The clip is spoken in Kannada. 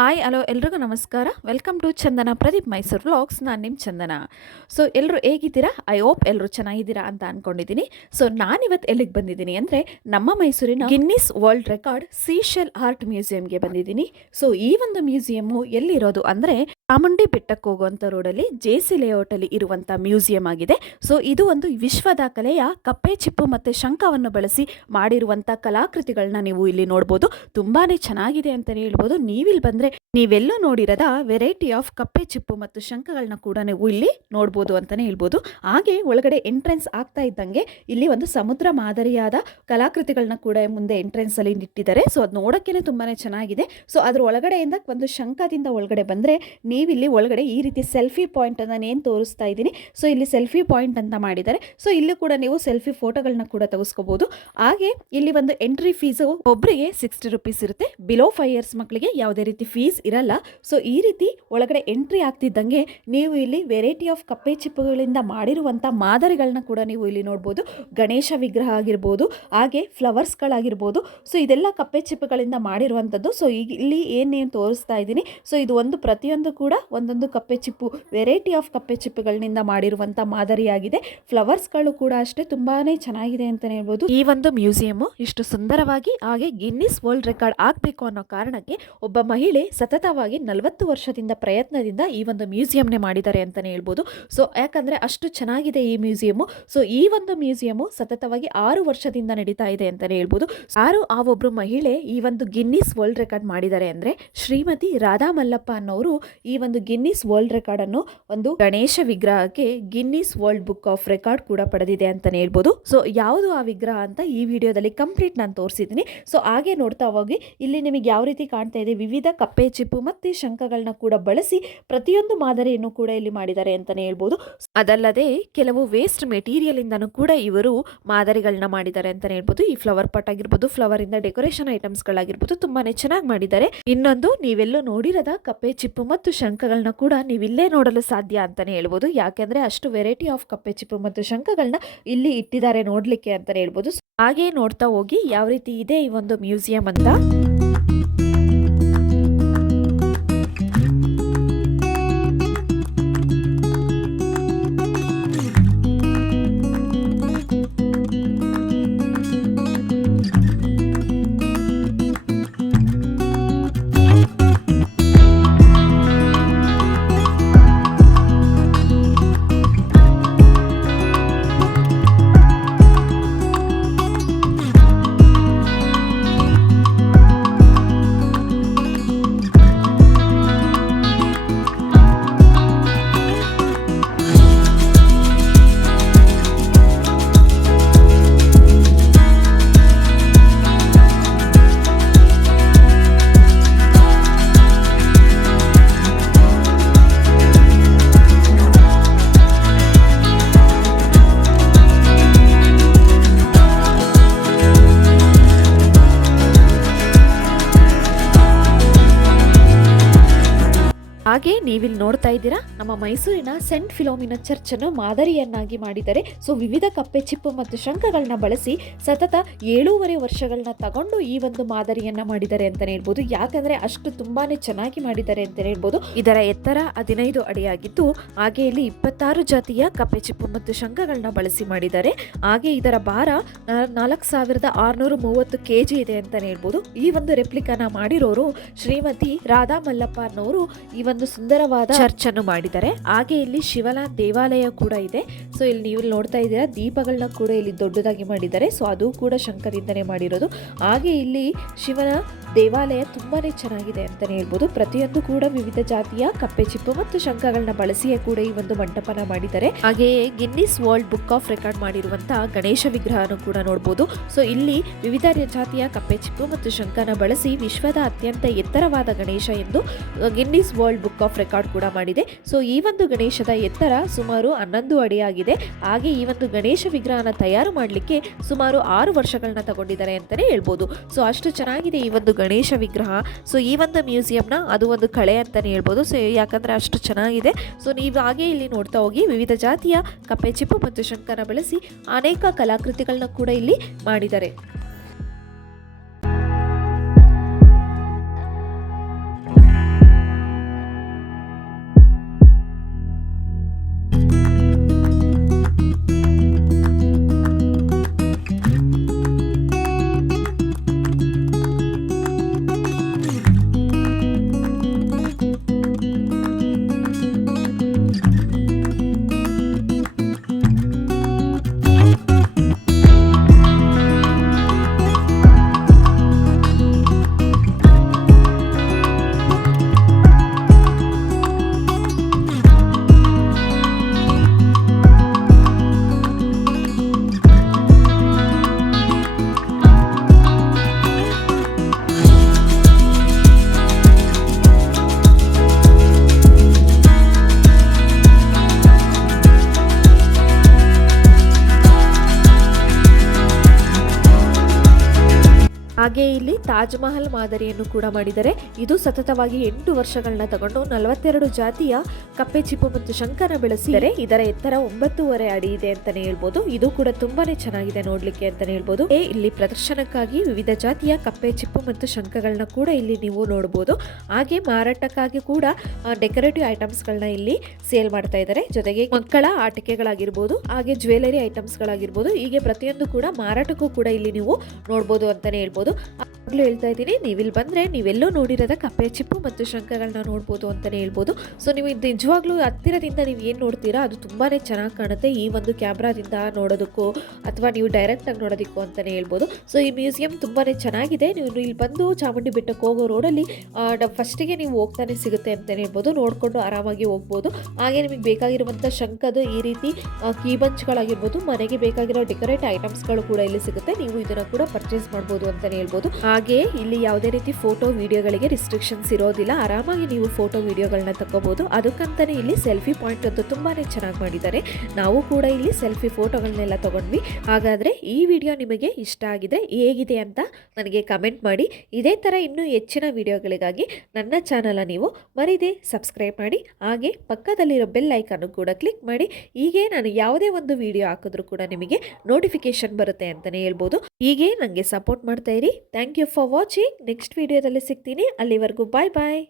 ಹಾಯ್ ಹಲೋ ಎಲ್ರಿಗೂ ನಮಸ್ಕಾರ. Welcome to Chandana Pradeep Mysuru vlogs. ನಾನು ನಿಮ್ಮ ಚಂದನ. ಸೊ ಎಲ್ಲರೂ ಹೇಗಿದ್ದೀರಾ? ಐ ಹೋಪ್ ಎಲ್ಲರೂ ಚೆನ್ನಾಗಿದ್ದೀರಾ ಅಂತ ಅಂದ್ಕೊಂಡಿದ್ದೀನಿ. ಸೊ ನಾನಿವತ್ತು ಎಲ್ಲಿಗೆ ಬಂದಿದ್ದೀನಿ ಅಂದರೆ ನಮ್ಮ ಮೈಸೂರಿನ Guinness world record seashell art ಮ್ಯೂಸಿಯಂಗೆ ಬಂದಿದ್ದೀನಿ. ಸೊ ಈ ಒಂದು ಮ್ಯೂಸಿಯಮ್ಮು ಎಲ್ಲಿರೋದು ಅಂದರೆ ಚಾಮುಂಡಿ ಬೆಟ್ಟಕ್ಕೆ ಹೋಗುವಂಥ ರೋಡಲ್ಲಿ ಜೆಸಿ ಲೇಔಟಲ್ಲಿ ಇರುವಂಥ ಮ್ಯೂಸಿಯಂ ಆಗಿದೆ. ಸೊ ಇದು ಒಂದು ವಿಶ್ವ ದಾಖಲೆಯ ಕಪ್ಪೆ ಚಿಪ್ಪು ಮತ್ತು ಶಂಖವನ್ನು ಬಳಸಿ ಮಾಡಿರುವಂಥ ಕಲಾಕೃತಿಗಳನ್ನ ನೀವು ಇಲ್ಲಿ ನೋಡ್ಬೋದು. ತುಂಬಾ ಚೆನ್ನಾಗಿದೆ ಅಂತಲೇ ಹೇಳ್ಬೋದು. ನೀವಿಲ್ಲಿ ಬಂದರೆ ನೀವೆಲ್ಲೂ ನೋಡಿರದ ವೆರೈಟಿ ಆಫ್ ಕಪ್ಪೆ ಚಿಪ್ಪು ಮತ್ತು ಶಂಖಗಳನ್ನ ಕೂಡ ನೀವು ಇಲ್ಲಿ ನೋಡ್ಬೋದು ಅಂತಲೇ ಹೇಳ್ಬೋದು. ಹಾಗೆ ಒಳಗಡೆ ಎಂಟ್ರೆನ್ಸ್ ಆಗ್ತಾ ಇದ್ದಂಗೆ ಇಲ್ಲಿ ಒಂದು ಸಮುದ್ರ ಮಾದರಿಯಾದ ಕಲಾಕೃತಿಗಳನ್ನ ಕೂಡ ಮುಂದೆ ಎಂಟ್ರೆನ್ಸ್ ಅಲ್ಲಿ ಇಟ್ಟಿದ್ದಾರೆ. ಸೊ ಅದು ನೋಡೋಕ್ಕೇ ತುಂಬಾ ಚೆನ್ನಾಗಿದೆ. ಸೊ ಅದ್ರ ಒಳಗಡೆಯಿಂದ ಒಂದು ಶಂಖದಿಂದ ಒಳಗಡೆ ಬಂದರೆ ನೀವಿಲ್ಲಿ ಒಳಗಡೆ ಈ ರೀತಿ ಸೆಲ್ಫಿ ಪಾಯಿಂಟ್ ನಾನು ಏನು ತೋರಿಸ್ತಾ ಇದ್ದೀನಿ. ಸೊ ಇಲ್ಲಿ ಸೆಲ್ಫಿ ಪಾಯಿಂಟ್ ಅಂತ ಮಾಡಿದ್ದಾರೆ. ಸೊ ಇಲ್ಲಿ ಕೂಡ ನೀವು ಸೆಲ್ಫಿ ಫೋಟೋಗಳನ್ನ ಕೂಡ ತೆಗೆಸ್ಕೋಬಹುದು. ಹಾಗೆ ಇಲ್ಲಿ ಒಂದು ಎಂಟ್ರಿ ಫೀಸು ಒಬ್ಬರಿಗೆ 60 ರೂಪೀಸ್ ಇರುತ್ತೆ. ಬಿಲೋ 5 ಇಯರ್ಸ್ ಮಕ್ಕಳಿಗೆ ಯಾವುದೇ ರೀತಿ ಫೀಸ್ ಇರಲ್ಲ. ಸೊ ಈ ರೀತಿ ಒಳಗಡೆ ಎಂಟ್ರಿ ಆಗ್ತಿದ್ದಂಗೆ ನೀವು ಇಲ್ಲಿ ವೆರೈಟಿ ಆಫ್ ಕಪ್ಪೆ ಚಿಪ್ಪುಗಳಿಂದ ಮಾಡಿರುವಂಥ ಮಾದರಿಗಳನ್ನ ಕೂಡ ನೀವು ಇಲ್ಲಿ ನೋಡ್ಬೋದು. ಗಣೇಶ ವಿಗ್ರಹ ಆಗಿರ್ಬೋದು, ಹಾಗೆ ಫ್ಲವರ್ಸ್ಗಳಾಗಿರ್ಬೋದು. ಸೊ ಇದೆಲ್ಲ ಕಪ್ಪೆ ಚಿಪ್ಪುಗಳಿಂದ ಮಾಡಿರುವಂಥದ್ದು. ಸೊ ಈಗ ಇಲ್ಲಿ ಏನೇನು ತೋರಿಸ್ತಾ ಇದ್ದೀನಿ, ಸೊ ಇದು ಒಂದು ಪ್ರತಿಯೊಂದು ಕೂಡ ಒಂದೊಂದು ಕಪ್ಪೆ ಚಿಪ್ಪು ವೆರೈಟಿ ಆಫ್ ಕಪ್ಪೆ ಚಿಪ್ಪುಗಳಿಂದ ಮಾಡಿರುವಂಥ ಮಾದರಿಯಾಗಿದೆ. ಫ್ಲವರ್ಸ್ಗಳು ಕೂಡ ಅಷ್ಟೇ ತುಂಬಾನೇ ಚೆನ್ನಾಗಿದೆ ಅಂತಲೇ ಹೇಳ್ಬೋದು. ಈ ಒಂದು ಮ್ಯೂಸಿಯಂ ಇಷ್ಟು ಸುಂದರವಾಗಿ ಹಾಗೆ ಗಿನ್ನಿಸ್ ವರ್ಲ್ಡ್ ರೆಕಾರ್ಡ್ ಆಗಬೇಕು ಅನ್ನೋ ಕಾರಣಕ್ಕೆ ಒಬ್ಬ ಮಹಿಳೆ ಸತತವಾಗಿ 40 ವರ್ಷದಿಂದ ಪ್ರಯತ್ನದಿಂದ ಈ ಒಂದು ಮ್ಯೂಸಿಯಂನೇ ಮಾಡಿದ್ದಾರೆ ಅಂತಲೇ ಹೇಳ್ಬೋದು. ಸೊ ಯಾಕಂದರೆ ಅಷ್ಟು ಚೆನ್ನಾಗಿದೆ ಈ ಮ್ಯೂಸಿಯಮ್ಮು. ಸೊ ಈ ಒಂದು ಮ್ಯೂಸಿಯಮ್ಮು ಸತತವಾಗಿ 6 ವರ್ಷದಿಂದ ನಡೀತಾ ಇದೆ ಅಂತಲೇ ಹೇಳ್ಬೋದು. ಯಾರು ಆ ಒಬ್ಬರು ಮಹಿಳೆ ಈ ಒಂದು ಗಿನ್ನಿಸ್ ವರ್ಲ್ಡ್ ರೆಕಾರ್ಡ್ ಮಾಡಿದ್ದಾರೆ ಅಂದರೆ ಶ್ರೀಮತಿ ರಾಧಾ ಮಲ್ಲಪ್ಪ ಅನ್ನೋರು ಈ ಒಂದು ಗಿನ್ನಿಸ್ ವರ್ಲ್ಡ್ ರೆಕಾರ್ಡ್ ಅನ್ನು ಒಂದು ಗಣೇಶ ವಿಗ್ರಹಕ್ಕೆ Guinness world book of record ಕೂಡ ಪಡೆದಿದೆ ಅಂತಲೇ ಹೇಳ್ಬೋದು. ಸೊ ಯಾವುದು ಆ ವಿಗ್ರಹ ಅಂತ ಈ ವಿಡಿಯೋದಲ್ಲಿ ಕಂಪ್ಲೀಟ್ ನಾನು ತೋರಿಸಿದ್ದೀನಿ. ಸೊ ಹಾಗೆ ನೋಡ್ತಾ ಹೋಗಿ ಇಲ್ಲಿ ನಿಮಗೆ ಯಾವ ರೀತಿ ಕಾಣ್ತಾ ಇದೆ, ವಿವಿಧ ಕಪ್ಪೆ ಚಿಪ್ಪು ಮತ್ತು ಶಂಖಗಳನ್ನ ಕೂಡ ಬಳಸಿ ಪ್ರತಿಯೊಂದು ಮಾದರಿಯನ್ನು ಕೂಡ ಇಲ್ಲಿ ಮಾಡಿದ್ದಾರೆ ಅಂತಲೇ ಹೇಳ್ಬೋದು. ಅದಲ್ಲದೆ ಕೆಲವು ವೇಸ್ಟ್ ಮೆಟೀರಿಯಲ್ ಇಂದನೂ ಕೂಡ ಇವರು ಮಾದರಿಗಳನ್ನ ಮಾಡಿದ್ದಾರೆ ಅಂತಲೇ ಹೇಳ್ಬೋದು. ಈ ಫ್ಲವರ್ ಪಾಟ್ ಆಗಿರ್ಬೋದು, ಫ್ಲವರ್ ಇಂದ ಡೆಕೋರೇಷನ್ ಐಟಮ್ಸ್ ಗಳಾಗಿರ್ಬೋದು, ತುಂಬಾನೇ ಚೆನ್ನಾಗಿ ಮಾಡಿದ್ದಾರೆ. ಇನ್ನೊಂದು ನೀವೆಲ್ಲೂ ನೋಡಿರದ ಕಪ್ಪೆ ಚಿಪ್ಪು ಮತ್ತು ಶಂಖಗಳನ್ನ ಕೂಡ ನೀವಿಲ್ಲೇ ನೋಡಲು ಸಾಧ್ಯ ಅಂತಾನೆ ಹೇಳ್ಬೋದು. ಯಾಕೆಂದ್ರೆ ಅಷ್ಟು ವೆರೈಟಿ ಆಫ್ ಕಪ್ಪೆ ಚಿಪ್ಪು ಮತ್ತು ಶಂಖಗಳನ್ನ ಇಲ್ಲಿ ಇಟ್ಟಿದ್ದಾರೆ ನೋಡ್ಲಿಕ್ಕೆ ಅಂತಾನೆ ಹೇಳ್ಬೋದು. ಹಾಗೆ ನೋಡ್ತಾ ಹೋಗಿ ಯಾವ ರೀತಿ ಇದೆ ಈ ಒಂದು ಮ್ಯೂಸಿಯಂ ಅಂತ. ಹಾಗೆ ನೀವಿಲ್ಲಿ ನೋಡ್ತಾ ಇದ್ದೀರಾ ನಮ್ಮ ಮೈಸೂರಿನ ಸೆಂಟ್ ಫಿಲೋಮಿನಾ ಚರ್ಚ್ ಅನ್ನು ಮಾದರಿಯನ್ನಾಗಿ ಮಾಡಿದ್ದಾರೆ. ಸೊ ವಿವಿಧ ಕಪ್ಪೆ ಚಿಪ್ಪು ಮತ್ತು ಶಂಖಗಳನ್ನ ಬಳಸಿ ಸತತ 7.5 ವರ್ಷಗಳನ್ನ ತಗೊಂಡು ಈ ಒಂದು ಮಾದರಿಯನ್ನ ಮಾಡಿದ್ದಾರೆ ಅಂತಾನೆ ಹೇಳ್ಬೋದು. ಯಾಕಂದ್ರೆ ಅಷ್ಟು ತುಂಬಾನೇ ಚೆನ್ನಾಗಿ ಮಾಡಿದ್ದಾರೆ ಅಂತಾನೆ ಹೇಳ್ಬೋದು. ಇದರ ಎತ್ತರ 15 ಅಡಿಯಾಗಿದ್ದು ಹಾಗೆ ಇಲ್ಲಿ 26 ಜಾತಿಯ ಕಪ್ಪೆ ಚಿಪ್ಪು ಮತ್ತು ಶಂಖಗಳನ್ನ ಬಳಸಿ ಮಾಡಿದ್ದಾರೆ. ಹಾಗೆ ಇದರ ಭಾರ 4630 kg ಇದೆ ಅಂತಾನೆ ಹೇಳ್ಬೋದು. ಈ ಒಂದು ರೆಪ್ಲಿಕಾನ ಮಾಡಿರೋರು ಶ್ರೀಮತಿ ರಾಧಾ ಮಲ್ಲಪ್ಪ ಅನ್ನೋರು ಈ ಒಂದು ಸುಂದರವಾದ ಚರ್ಚ್ ಅನ್ನು ಮಾಡಿದ್ದಾರೆ. ಹಾಗೆ ಇಲ್ಲಿ ಶಿವನ ದೇವಾಲಯ ಕೂಡ ಇದೆ. ಸೊ ಇಲ್ಲಿ ನೀವು ನೋಡ್ತಾ ಇದ್ದೀರಾ ದೀಪಗಳನ್ನ ಕೂಡ ಇಲ್ಲಿ ದೊಡ್ಡದಾಗಿ ಮಾಡಿದ್ದಾರೆ. ಸೊ ಅದು ಕೂಡ ಶಂಕರಿಂದನೇ ಮಾಡಿರೋದು. ಹಾಗೆ ಇಲ್ಲಿ ಶಿವನ ದೇವಾಲಯ ತುಂಬಾನೇ ಚೆನ್ನಾಗಿದೆ ಅಂತಾನೆ ಹೇಳ್ಬೋದು. ಪ್ರತಿಯೊಂದು ಕೂಡ ವಿವಿಧ ಜಾತಿಯ ಕಪ್ಪೆ ಚಿಪ್ಪು ಮತ್ತು ಶಂಖಗಳನ್ನ ಬಳಸಿಯೇ ಕೂಡ ಈ ಒಂದು ಮಂಟಪನ ಮಾಡಿದ್ದಾರೆ. ಹಾಗೆಯೇ Guinness world book of record ಮಾಡಿರುವಂತಹ ಗಣೇಶ ವಿಗ್ರಹನು ಕೂಡ ನೋಡಬಹುದು. ಸೊ ಇಲ್ಲಿ ವಿವಿಧ ಜಾತಿಯ ಕಪ್ಪೆ ಚಿಪ್ಪು ಮತ್ತು ಶಂಖನ ಬಳಸಿ ವಿಶ್ವದ ಅತ್ಯಂತ ಎತ್ತರವಾದ ಗಣೇಶ ಎಂದು Guinness world book of record ಕೂಡ ಮಾಡಿದೆ. ಸೊ ಈ ಒಂದು ಗಣೇಶದ ಎತ್ತರ ಸುಮಾರು 11 ಅಡಿಯಾಗಿದೆ. ಹಾಗೆ ಈ ಒಂದು ಗಣೇಶ ವಿಗ್ರಹನ ತಯಾರು ಮಾಡಲಿಕ್ಕೆ ಸುಮಾರು 6 ವರ್ಷಗಳನ್ನ ತಗೊಂಡಿದ್ದಾರೆ ಅಂತಾನೆ ಹೇಳ್ಬೋದು. ಸೊ ಅಷ್ಟು ಚೆನ್ನಾಗಿದೆ ಈ ಒಂದು ಗಣೇಶ ವಿಗ್ರಹ. ಸೊ ಈ ಒಂದು ಮ್ಯೂಸಿಯಂನ ಅದು ಒಂದು ಕಳೆ ಅಂತಾನೆ ಹೇಳ್ಬೋದು. ಸೊ ಯಾಕಂದ್ರೆ ಅಷ್ಟು ಚೆನ್ನಾಗಿದೆ. ಸೊ ನೀವು ಹಾಗೆ ಇಲ್ಲಿ ನೋಡ್ತಾ ಹೋಗಿ ವಿವಿಧ ಜಾತಿಯ ಕಪ್ಪೆ ಚಿಪ್ಪು ಮತ್ತು ಶಂಖನ ಬಳಸಿ ಅನೇಕ ಕಲಾಕೃತಿಗಳನ್ನ ಕೂಡ ಇಲ್ಲಿ ಮಾಡಿದ್ದಾರೆ. ಹಾಗೆ ಇಲ್ಲಿ ತಾಜ್ ಮಹಲ್ ಮಾದರಿಯನ್ನು ಕೂಡ ಮಾಡಿದ್ದಾರೆ. ಇದು ಸತತವಾಗಿ 8 ವರ್ಷಗಳನ್ನ ತಗೊಂಡು 42 ಜಾತಿಯ ಕಪ್ಪೆ ಚಿಪ್ಪು ಮತ್ತು ಶಂಖನ ಬೆಳೆಸಿದರೆ ಇದರ ಎತ್ತರ 9.5 ಅಡಿ ಇದೆ ಅಂತಾನೆ ಹೇಳ್ಬೋದು. ಇದು ಕೂಡ ತುಂಬಾನೇ ಚೆನ್ನಾಗಿದೆ ನೋಡ್ಲಿಕ್ಕೆ ಅಂತಾನೆ ಹೇಳ್ಬೋದು. ಇಲ್ಲಿ ಪ್ರದರ್ಶನಕ್ಕಾಗಿ ವಿವಿಧ ಜಾತಿಯ ಕಪ್ಪೆ ಚಿಪ್ಪು ಮತ್ತು ಶಂಖಗಳನ್ನ ಕೂಡ ಇಲ್ಲಿ ನೀವು ನೋಡಬಹುದು. ಹಾಗೆ ಮಾರಾಟಕ್ಕಾಗಿ ಕೂಡ ಡೆಕೋರೇಟಿವ್ ಐಟಮ್ಸ್ ಗಳನ್ನ ಇಲ್ಲಿ ಸೇಲ್ ಮಾಡ್ತಾ ಇದ್ದಾರೆ. ಜೊತೆಗೆ ಮಕ್ಕಳ ಆಟಿಕೆಗಳಾಗಿರ್ಬೋದು, ಹಾಗೆ ಜ್ಯುವೆಲರಿ ಐಟಮ್ಸ್ ಗಳಾಗಿರ್ಬೋದು, ಹೀಗೆ ಪ್ರತಿಯೊಂದು ಕೂಡ ಮಾರಾಟಕ್ಕೂ ಕೂಡ ಇಲ್ಲಿ ನೀವು ನೋಡಬಹುದು ಅಂತಾನೆ ಹೇಳ್ಬೋದು. ಆಗ್ಲೂ ಹೇಳ್ತಾ ಇದ್ದೀನಿ, ನೀವಿಲ್ಲಿ ಬಂದ್ರೆ ನೀವೆಲ್ಲೂ ನೋಡಿರದ ಕಪ್ಪೆ ಚಿಪ್ಪು ಮತ್ತು ಶಂಖಗಳನ್ನ ನೋಡ್ಬೋದು ಅಂತಾನೆ ಹೇಳ್ಬೋದು. ಸೊ ನೀವು ನಿಜವಾಗ್ಲೂ ಹತ್ತಿರದಿಂದ ನೀವು ಏನು ನೋಡ್ತೀರಾ ಅದು ತುಂಬಾನೇ ಚೆನ್ನಾಗಿ ಕಾಣುತ್ತೆ ಈ ಒಂದು ಕ್ಯಾಮ್ರಾದಿಂದ ನೋಡೋದಕ್ಕೂ ಅಥವಾ ನೀವು ಡೈರೆಕ್ಟ್ ಆಗಿ ನೋಡೋದಕ್ಕೂ ಅಂತಾನೆ ಹೇಳ್ಬೋದು. ಸೊ ಈ ಮ್ಯೂಸಿಯಂ ತುಂಬಾನೇ ಚೆನ್ನಾಗಿದೆ. ನೀವು ಇಲ್ಲಿ ಬಂದು ಚಾಮುಂಡಿ ಬೆಟ್ಟಕ್ಕೆ ಹೋಗೋ ರೋಡಲ್ಲಿ ಫಸ್ಟಿಗೆ ನೀವು ಹೋಗ್ತಾನೆ ಸಿಗುತ್ತೆ ಅಂತಾನೆ ಹೇಳ್ಬೋದು. ನೋಡ್ಕೊಂಡು ಆರಾಮಾಗಿ ಹೋಗ್ಬೋದು. ಹಾಗೆ ನಿಮಗೆ ಬೇಕಾಗಿರುವಂಥ ಶಂಖದ ಈ ರೀತಿ ಕೀಬಂಚ್ಗಳಾಗಿರ್ಬೋದು, ಮನೆಗೆ ಬೇಕಾಗಿರೋ ಡೆಕೋರೇಟ್ ಐಟಮ್ಸ್ಗಳು ಕೂಡ ಇಲ್ಲಿ ಸಿಗುತ್ತೆ. ನೀವು ಇದನ್ನ ಕೂಡ ಪರ್ಚೇಸ್ ಮಾಡ್ಬೋದು ಅಂತಾನೆ ಹೇಳ್ಬೋದು. ಹಾಗೆ ಇಲ್ಲಿ ಯಾವುದೇ ರೀತಿ ಫೋಟೋ ವಿಡಿಯೋಗಳಿಗೆ ರಿಸ್ಟ್ರಿಕ್ಷನ್ಸ್ ಇರೋದಿಲ್ಲ. ಆರಾಮಾಗಿ ನೀವು ಫೋಟೋ ವಿಡಿಯೋಗಳನ್ನ ತಗೋಬಹುದು. ಅದಕ್ಕಂತಾನೆ ಇಲ್ಲಿ ಸೆಲ್ಫಿ ಪಾಯಿಂಟ್ ಅಂತೂ ತುಂಬಾನೇ ಚೆನ್ನಾಗಿ ಮಾಡಿದ್ದಾರೆ. ನಾವು ಕೂಡ ಇಲ್ಲಿ ಸೆಲ್ಫಿ ಫೋಟೋಗಳನ್ನೆಲ್ಲ ತಗೊಂಡ್ವಿ. ಹಾಗಾದ್ರೆ ಈ ವಿಡಿಯೋ ನಿಮಗೆ ಇಷ್ಟ ಆಗಿದೆ ಹೇಗಿದೆ ಅಂತ ನನಗೆ ಕಮೆಂಟ್ ಮಾಡಿ. ಇದೇ ತರ ಇನ್ನೂ ಹೆಚ್ಚಿನ ವಿಡಿಯೋಗಳಿಗಾಗಿ ನನ್ನ ಚಾನಲ್ ನೀವು ಮರೀದೆ ಸಬ್ಸ್ಕ್ರೈಬ್ ಮಾಡಿ. ಹಾಗೆ ಪಕ್ಕದಲ್ಲಿರೋ ಬೆಲ್ ಐಕಾನ್ ಕೂಡ ಕ್ಲಿಕ್ ಮಾಡಿ. ಹೀಗೆ ನಾನು ಯಾವುದೇ ಒಂದು ವಿಡಿಯೋ ಹಾಕಿದ್ರೂ ಕೂಡ ನಿಮಗೆ ನೋಟಿಫಿಕೇಶನ್ ಬರುತ್ತೆ ಅಂತಾನೆ ಹೇಳ್ಬೋದು. ಹೀಗೆ ನನಗೆ ಸಪೋರ್ಟ್ ಮಾಡ್ತಾ ಇರಿ. Thank you for watching. Next ವಿಡಿಯೋದಲ್ಲಿ ಸಿಗ್ತೀನಿ. ಅಲ್ಲಿವರೆಗೂ ಬಾಯ್ ಬಾಯ್.